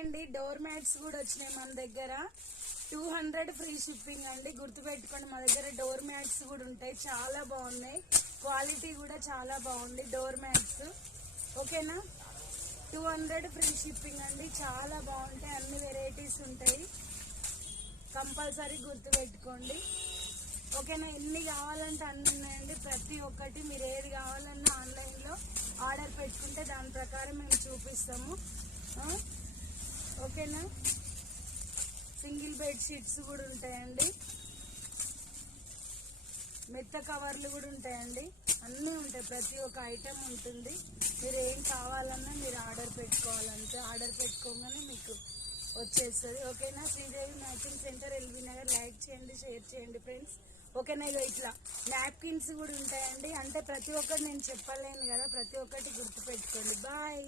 అండి, door mats కూడా వచ్చినాయి మన దగ్గర. 200 ఫ్రీ షిప్పింగ్ అండి. గుర్తుపెట్టుకోండి, మా దగ్గర డోర్ మ్యాట్స్ కూడా ఉంటాయి. చాలా బాగున్నాయి, క్వాలిటీ కూడా చాలా బాగుంది డోర్ మ్యాట్స్. ఓకేనా, 200 ఫ్రీ షిప్పింగ్ అండి. చాలా బాగుంటాయి, అన్ని వెరైటీస్ ఉంటాయి. కంపల్సరీ గుర్తుపెట్టుకోండి. ఓకేనా, ఎన్ని కావాలంటే అన్ని ఉన్నాయండి. ప్రతి ఒక్కటి మీరు ఏది కావాలన్నా ఆన్లైన్లో ఆర్డర్ పెట్టుకుంటే దాని ప్రకారం మేము చూపిస్తాము. ఓకేనా, సింగిల్ బెడ్ షీట్స్ కూడా ఉంటాయండి, మెత్త కవర్లు కూడా ఉంటాయండి, అన్నీ ఉంటాయి. ప్రతి ఒక్క ఐటెం ఉంటుంది. మీరు ఏం కావాలన్నా మీరు ఆర్డర్ పెట్టుకోవాలంటే ఆర్డర్ పెట్టుకోగానే మీకు వచ్చేస్తుంది. ఓకేనా, Sridevi matching centre, LB Nagar. Like చేయండి, షేర్ చేయండి ఫ్రెండ్స్. ఓకేనా, ఇట్లా నాప్కిన్స్ కూడా ఉంటాయండి. అంటే ప్రతి ఒక్కటి నేను చెప్పలేను కదా, ప్రతి ఒక్కటి గుర్తుపెట్టుకోండి. బాయ్.